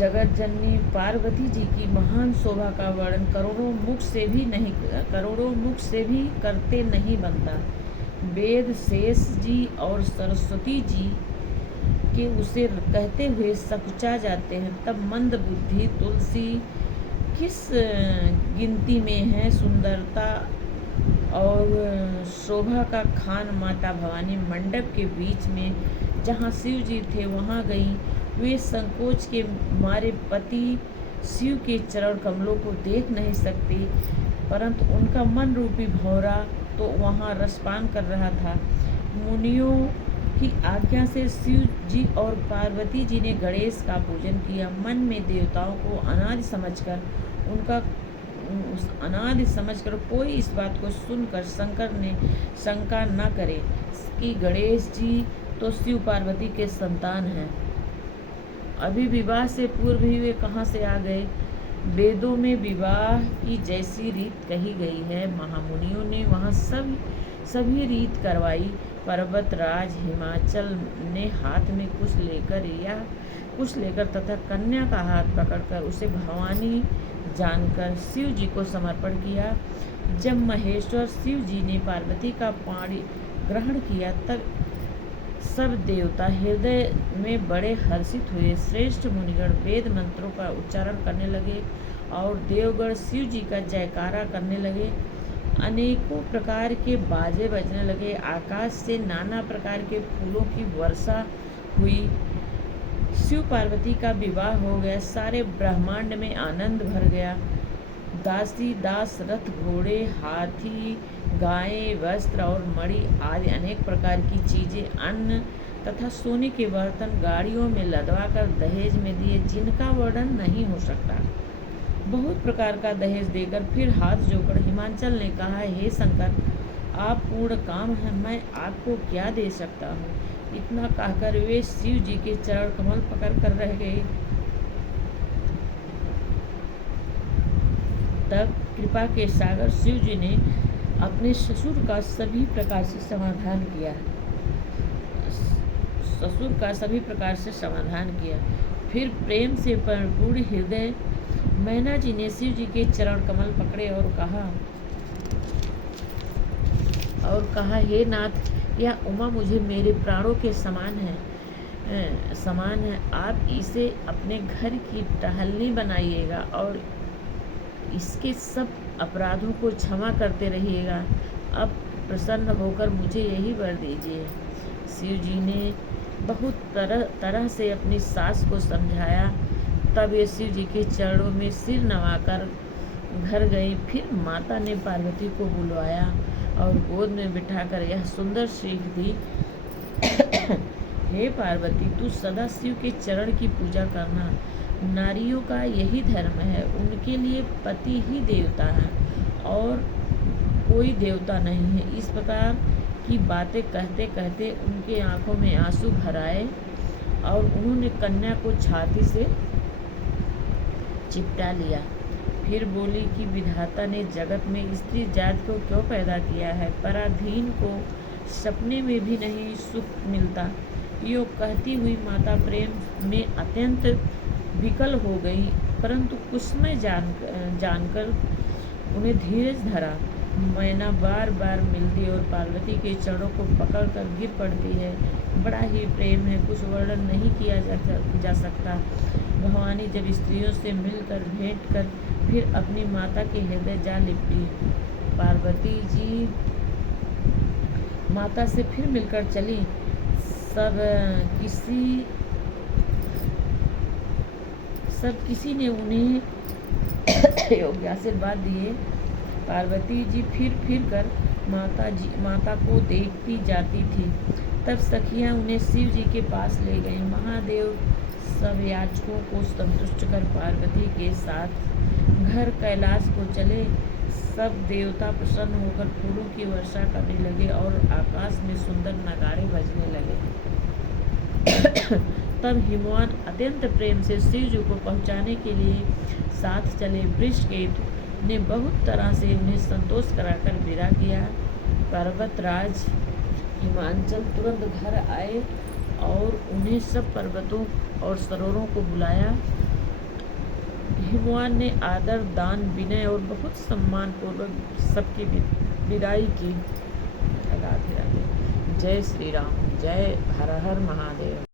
जगत जननी पार्वती जी की महान शोभा का वर्णन करोड़ों मुख से भी करते नहीं बनता। वेद शेष जी और सरस्वती जी के उसे कहते हुए सकुचा जाते हैं, तब मंद बुद्धि तुलसी किस गिनती में है। सुंदरता और शोभा का खान माता भवानी मंडप के बीच में जहाँ शिव जी थे वहाँ गई। वे संकोच के मारे पति शिव के चरण कमलों को देख नहीं सकती, परंतु उनका मन रूपी भौरा तो वहाँ रसपान कर रहा था। मुनियों की आज्ञा से शिव जी और पार्वती जी ने गणेश का पूजन किया। मन में देवताओं को अनादि समझकर कोई इस बात को सुनकर शंकर ने शंका न करे कि गणेश जी तो शिव पार्वती के संतान हैं, अभी विवाह से पूर्व ही वे कहाँ से आ गए। वेदों में विवाह की जैसी रीत कही गई है, महामुनियों ने वहाँ सभी रीत करवाई। पर्वतराज हिमाचल ने हाथ में कुछ लेकर तथा कन्या का हाथ पकड़कर उसे भवानी जानकर शिव जी को समर्पण किया। जब महेश्वर शिव जी ने पार्वती का पाणी ग्रहण किया, तब सब देवता हृदय में बड़े हर्षित हुए। श्रेष्ठ मुनिगण वेद मंत्रों का उच्चारण करने लगे और देवगण शिव जी का जयकारा करने लगे। अनेकों प्रकार के बाजे बजने लगे। आकाश से नाना प्रकार के फूलों की वर्षा हुई। शिव पार्वती का विवाह हो गया। सारे ब्रह्मांड में आनंद भर गया। दासी दास रथ घोड़े हाथी गायें वस्त्र और मणि आदि अनेक प्रकार की चीजें अन्न तथा सोने के बर्तन गाड़ियों में लदवाकर दहेज में दिए, जिनका वर्णन नहीं हो सकता। बहुत प्रकार का दहेज देकर फिर हाथ जोड़कर हिमाचल ने कहा, हे शंकर, आप पूर्ण काम हैं, मैं आपको क्या दे सकता हूँ। इतना कहकर वे शिव जी के चरण कमल पकड़ कर रह गए। तब कृपा के सागर शिव जी ने अपने ससुर का सभी प्रकार से समाधान किया। फिर प्रेम से परिपूर्ण हृदय मैना जी ने शिव जी के चरण कमल पकड़े और कहा, हे नाथ, यह उमा मुझे मेरे प्राणों के समान है। आप इसे अपने घर की टहलनी बनाइएगा और इसके सब अपराधों को क्षमा करते रहिएगा। अब प्रसन्न होकर मुझे यही वर दीजिए। शिव जी ने बहुत तरह से अपनी सास को समझाया। तब ये शिव जी के चरणों में सिर नवाकर घर गई। फिर माता ने पार्वती को बुलवाया और गोद में बिठाकर यह सुंदर सीख दी, हे पार्वती, तू सदा शिव के चरण की पूजा करना। नारियों का यही धर्म है, उनके लिए पति ही देवता है और कोई देवता नहीं है। इस प्रकार की बातें कहते कहते उनके आंखों में आंसू भर आए और उन्होंने कन्या को छाती से चिपटा लिया। फिर बोली कि विधाता ने जगत में स्त्री जात को क्यों पैदा किया है, पराधीन को सपने में भी नहीं सुख मिलता। यो कहती हुई माता प्रेम में अत्यंत विकल हो गई, परंतु कुसुमय जानकर उन्हें धीरज धरा। मैना बार बार मिलती और पार्वती के चरणों को पकड़कर गिर पड़ती है। बड़ा ही प्रेम है, कुछ वर्णन नहीं किया जा सकता। भवानी जब स्त्रियों से मिलकर भेंट कर फिर अपनी माता के हृदय जा लिपटी। पार्वती जी माता से फिर मिलकर चली। सब किसी ने उन्हें योग्य आशीर्वाद दिए। पार्वती जी फिर कर माता को देखती जाती थी। तब सखियां उन्हें शिव जी के पास ले गईं। महादेव सब याचकों को संतुष्ट कर पार्वती के साथ घर कैलाश को चले। सब देवता प्रसन्न होकर फूलों की वर्षा करने लगे और आकाश में सुंदर नगाड़े बजने लगे। तब हिमवान अत्यंत प्रेम से शिव जी को पहुंचाने के लिए साथ चले। वृषकेतु ने बहुत तरह से उन्हें संतोष कराकर विदा किया। पर्वतराज हिमाचल तुरंत घर आए और उन्हें सब पर्वतों और सरोवरों को बुलाया हिमवान ने आदर, दान, विनय और बहुत सम्मान पूर्वक सबकी विदाई की। राधे राधे। जय श्री राम, जय हर हर महादेव।